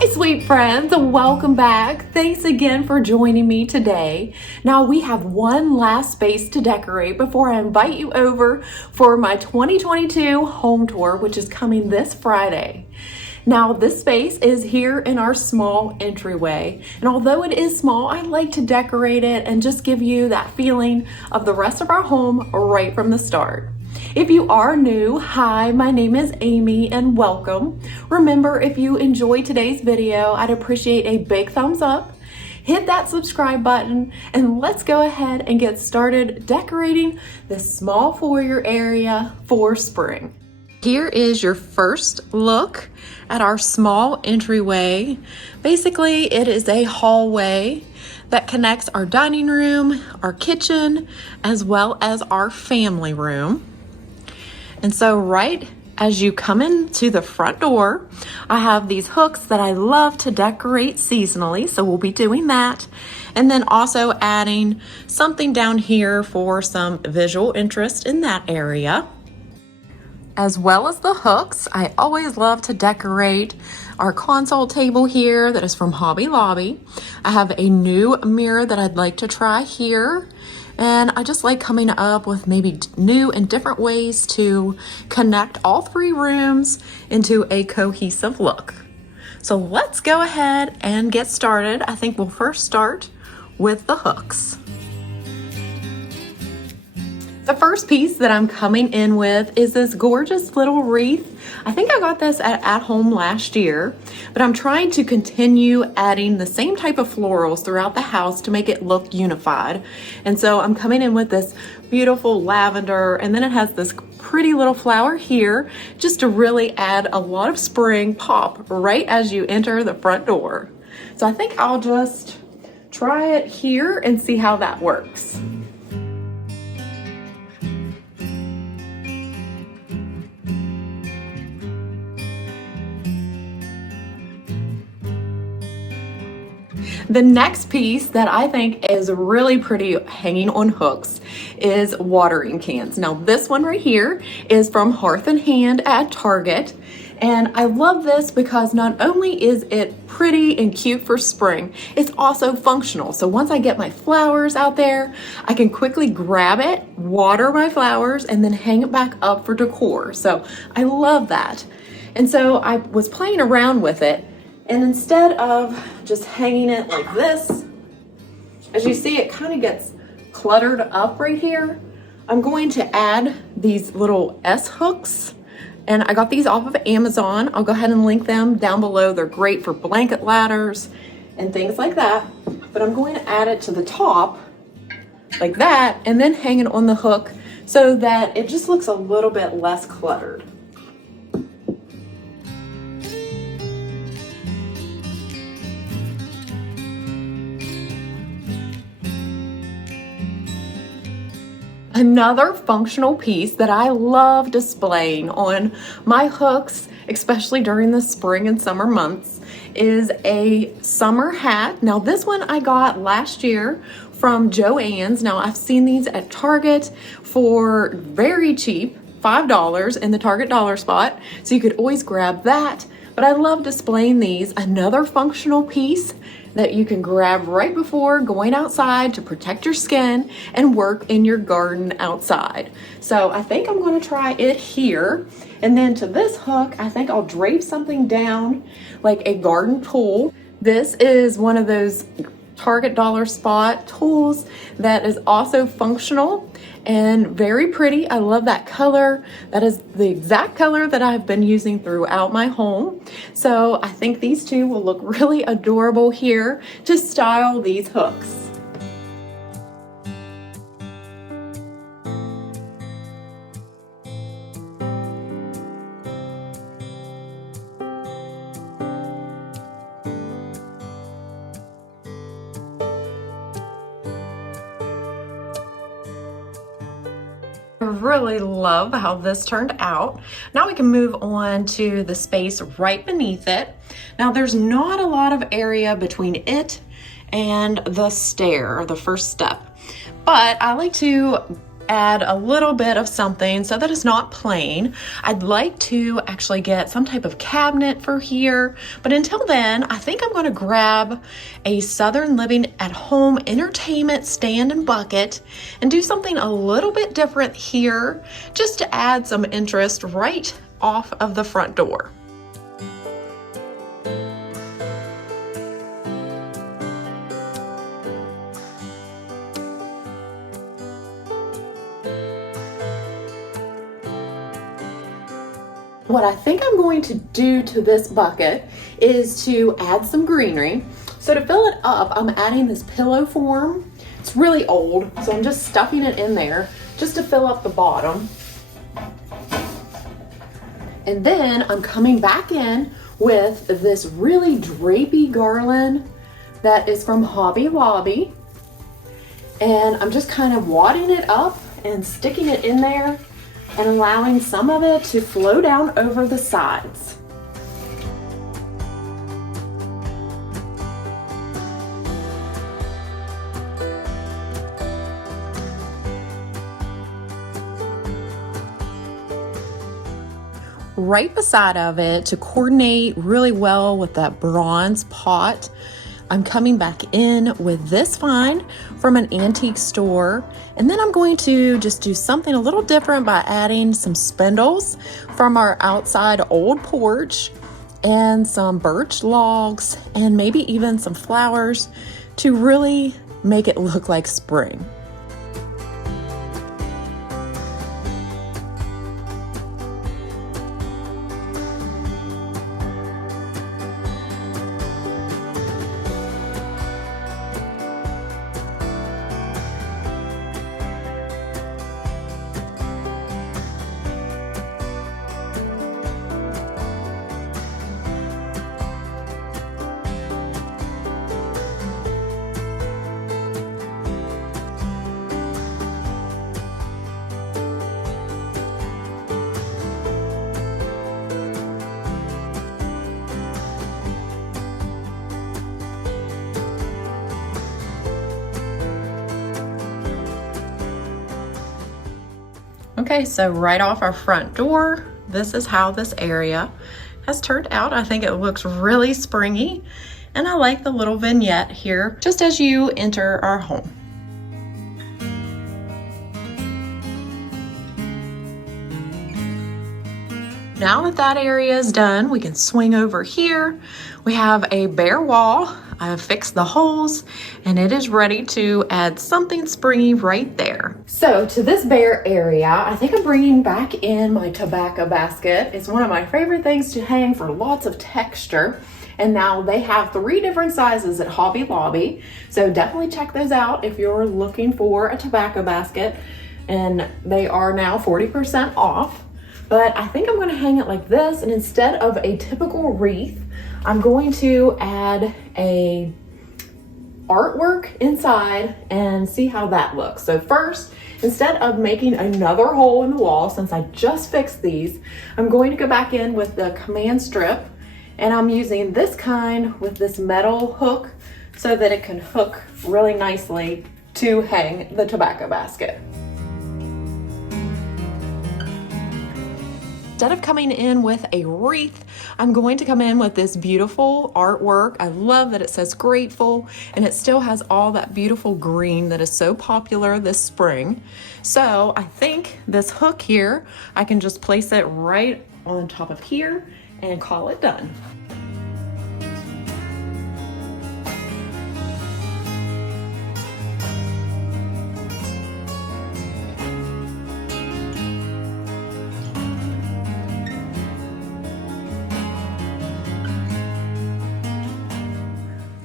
Hi, sweet friends, welcome back. Thanks again for joining me today. Now we have one last space to decorate before I invite you over for my 2022 home tour, which is coming this Friday. Now this space is here in our small entryway, and although it is small, I like to decorate it and just give you that feeling of the rest of our home right from the start. If you are new, hi, my name is Amy and welcome. Remember, if you enjoyed today's video, I'd appreciate a big thumbs up. Hit that subscribe button and let's go ahead and get started decorating this small foyer area for spring. Here is your first look at our small entryway. Basically, it is a hallway that connects our dining room, our kitchen, as well as our family room. And so right as you come into the front door, I have these hooks that I love to decorate seasonally, so we'll be doing that. And then also adding something down here for some visual interest in that area. As well as the hooks, I always love to decorate our console table here that is from Hobby Lobby. I have a new mirror that I'd like to try here. And I just like coming up with maybe new and different ways to connect all three rooms into a cohesive look. So let's go ahead and get started. I think we'll first start with the hooks. The first piece that I'm coming in with is this gorgeous little wreath. I think I got this at home last year, but I'm trying to continue adding the same type of florals throughout the house to make it look unified. And so I'm coming in with this beautiful lavender, and then it has this pretty little flower here just to really add a lot of spring pop right as you enter the front door. So I think I'll just try it here and see how that works. The next piece that I think is really pretty hanging on hooks is watering cans. Now this one right here is from Hearth and Hand at Target. And I love this because not only is it pretty and cute for spring, it's also functional. So once I get my flowers out there, I can quickly grab it, water my flowers, and then hang it back up for decor. So I love that. And so I was playing around with it. And instead of just hanging it like this, as you see, it kind of gets cluttered up right here. I'm going to add these little S hooks, and I got these off of Amazon. I'll go ahead and link them down below. They're great for blanket ladders and things like that. But I'm going to add it to the top like that, and then hang it on the hook so that it just looks a little bit less cluttered. Another functional piece that I love displaying on my hooks, especially during the spring and summer months, is a summer hat. Now this one I got last year from Joann's. Now I've seen these at Target for very cheap, $5 in the Target dollar spot. So you could always grab that. But I love displaying these. Another functional piece that you can grab right before going outside to protect your skin and work in your garden outside. So I think I'm going to try it here. And then to this hook, I think I'll drape something down like a garden tool. This is one of those Target dollar spot tools that is also functional and very pretty. I love that color. That is the exact color that I've been using throughout my home. So I think these two will look really adorable here to style these hooks. I really love how this turned out. Now we can move on to the space right beneath it. Now there's not a lot of area between it and the stair, the first step, but I like to add a little bit of something so that it's not plain. I'd like to actually get some type of cabinet for here, but until then, I think I'm going to grab a Southern Living at Home entertainment stand and bucket and do something a little bit different here just to add some interest right off of the front door. What I think I'm going to do to this bucket is to add some greenery. So to fill it up, I'm adding this pillow form. It's really old, so I'm just stuffing it in there just to fill up the bottom. And then I'm coming back in with this really drapey garland that is from Hobby Lobby. And I'm just kind of wadding it up and sticking it in there and allowing some of it to flow down over the sides. Right beside of it, to coordinate really well with that bronze pot, I'm coming back in with this vine from an antique store, and then I'm going to just do something a little different by adding some spindles from our outside old porch and some birch logs and maybe even some flowers to really make it look like spring. Okay, so right off our front door, this is how this area has turned out. I think it looks really springy, and I like the little vignette here just as you enter our home. Now that that area is done, we can swing over here. We have a bare wall. I have fixed the holes and it is ready to add something springy right there. So to this bare area, I think I'm bringing back in my tobacco basket. It's one of my favorite things to hang for lots of texture. And now they have 3 different sizes at Hobby Lobby. So definitely check those out if you're looking for a tobacco basket. And they are now 40% off. But I think I'm going to hang it like this, and instead of a typical wreath, I'm going to add a artwork inside and see how that looks. So first, instead of making another hole in the wall, since I just fixed these, I'm going to go back in with the command strip, and I'm using this kind with this metal hook so that it can hook really nicely to hang the tobacco basket. Instead of coming in with a wreath, I'm going to come in with this beautiful artwork. I love that it says grateful and it still has all that beautiful green that is so popular this spring. So I think this hook here, I can just place it right on top of here and call it done.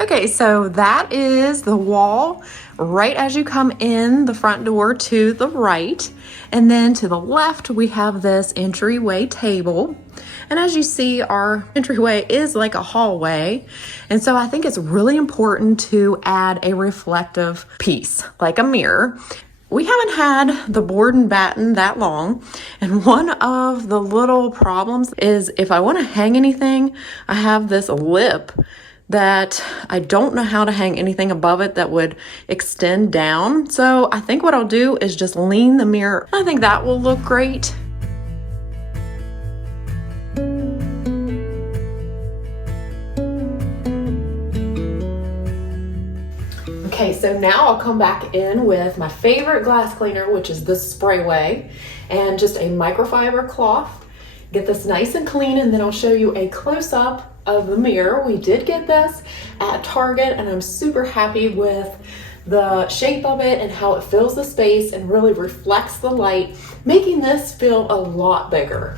Okay, so that is the wall right as you come in the front door to the right. And then to the left, we have this entryway table. And as you see, our entryway is like a hallway. And so I think it's really important to add a reflective piece, like a mirror. We haven't had the board and batten that long, and one of the little problems is if I want to hang anything, I have this lip that I don't know how to hang anything above it that would extend down. So I think what I'll do is just lean the mirror. I think that will look great. Okay, so now I'll come back in with my favorite glass cleaner, which is this ENTRYWAY, and just a microfiber cloth. Get this nice and clean, and then I'll show you a close-up of the mirror. We did get this at Target, and I'm super happy with the shape of it and how it fills the space and really reflects the light, making this feel a lot bigger.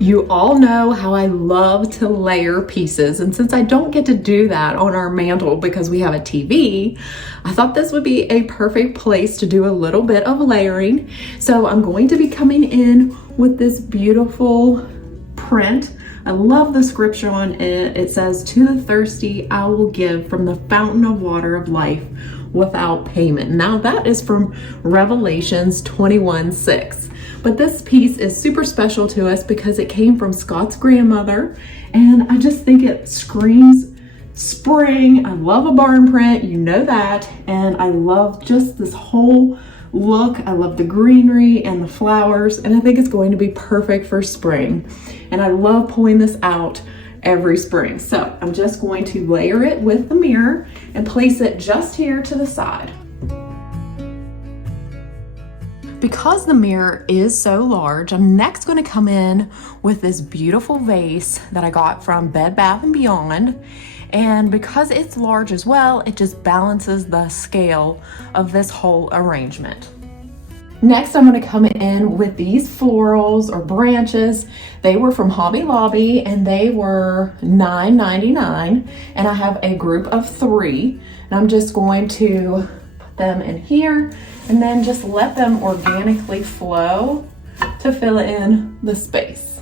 You all know how I love to layer pieces, and since I don't get to do that on our mantle because we have a TV, I thought this would be a perfect place to do a little bit of layering. So I'm going to be coming in with this beautiful print. I love the scripture on it. It says, "To the thirsty I will give from the fountain of water of life without payment." Now that is from Revelations 21:6. But this piece is super special to us because it came from Scott's grandmother, and I just think it screams spring. I love a barn print, you know that, and I love just this whole look. I love the greenery and the flowers, and I think it's going to be perfect for spring. And I love pulling this out every spring. So I'm just going to layer it with the mirror and place it just here to the side. Because the mirror is so large, I'm next going to come in with this beautiful vase that I got from Bed Bath & Beyond. And because it's large as well, it just balances the scale of this whole arrangement. Next, I'm going to come in with these florals or branches. They were from Hobby Lobby and they were $9.99. And I have a group of 3. And I'm just going to put them in here and then just let them organically flow to fill in the space.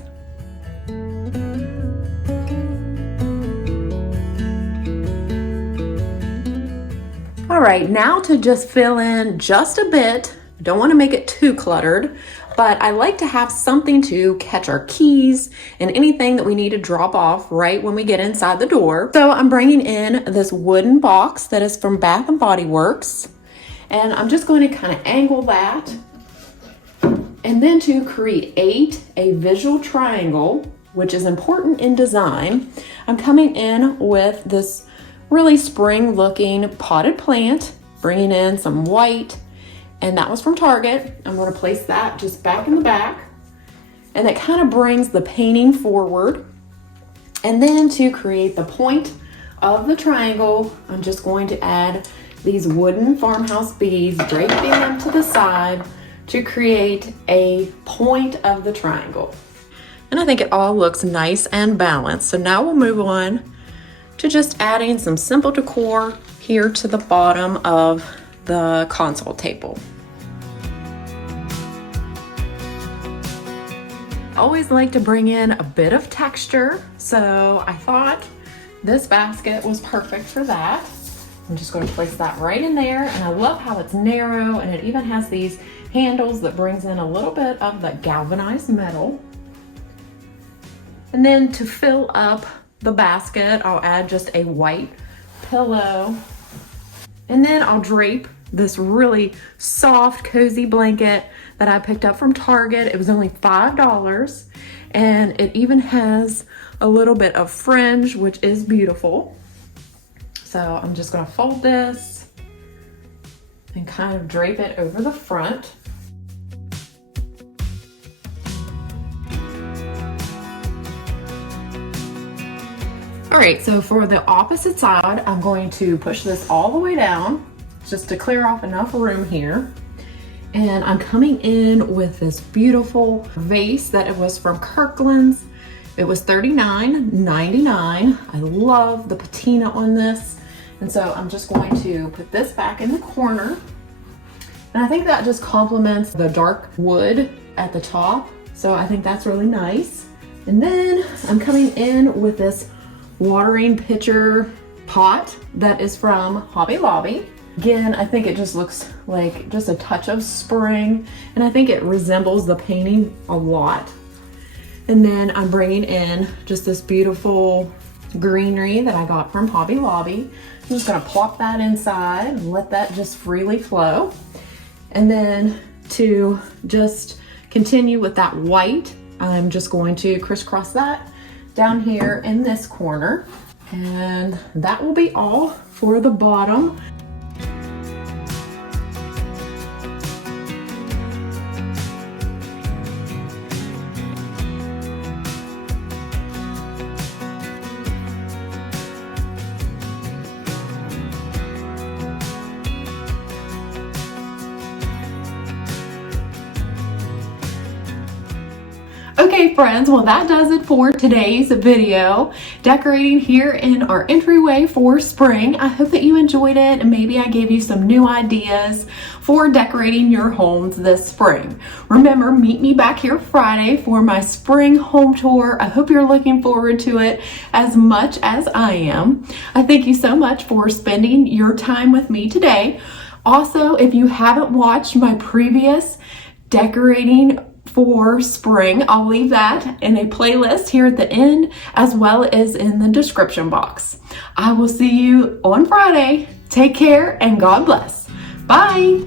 All right, now to just fill in just a bit. Don't want to make it too cluttered, but I like to have something to catch our keys and anything that we need to drop off right when we get inside the door. So I'm bringing in this wooden box that is from Bath & Body Works. And I'm just going to kind of angle that. And then to create a visual triangle, which is important in design, I'm coming in with this really spring looking potted plant, bringing in some white, and that was from Target. I'm going to place that just back in the back. And that kind of brings the painting forward. And then to create the point of the triangle, I'm just going to add these wooden farmhouse beads, draping them to the side to create a point of the triangle. And I think it all looks nice and balanced. So now we'll move on to just adding some simple decor here to the bottom of the console table. I always like to bring in a bit of texture, so I thought this basket was perfect for that. I'm just going to place that right in there, and I love how it's narrow and it even has these handles that brings in a little bit of the galvanized metal. And then to fill up the basket, I'll add just a white pillow, and then I'll drape this really soft, cozy blanket that I picked up from Target. It was only $5, and it even has a little bit of fringe, which is beautiful. So I'm just gonna fold this and kind of drape it over the front. All right, so for the opposite side, I'm going to push this all the way down just to clear off enough room here. And I'm coming in with this beautiful vase that it was from Kirkland's. It was $39.99. I love the patina on this. And so I'm just going to put this back in the corner. And I think that just complements the dark wood at the top. So I think that's really nice. And then I'm coming in with this watering pitcher pot that is from Hobby Lobby. Again, I think it just looks like just a touch of spring, and I think it resembles the painting a lot. And then I'm bringing in just this beautiful greenery that I got from Hobby Lobby. I'm just gonna plop that inside and let that just freely flow. And then to just continue with that white, I'm just going to crisscross that down here in this corner. And that will be all for the bottom. Okay friends, well that does it for today's video, decorating here in our entryway for spring. I hope that you enjoyed it and maybe I gave you some new ideas for decorating your homes this spring. Remember, meet me back here Friday for my spring home tour. I hope you're looking forward to it as much as I am. I thank you so much for spending your time with me today. Also, if you haven't watched my previous decorating for spring, I'll leave that in a playlist here at the end as well as in the description box. I will see you on Friday. Take care and God bless. Bye.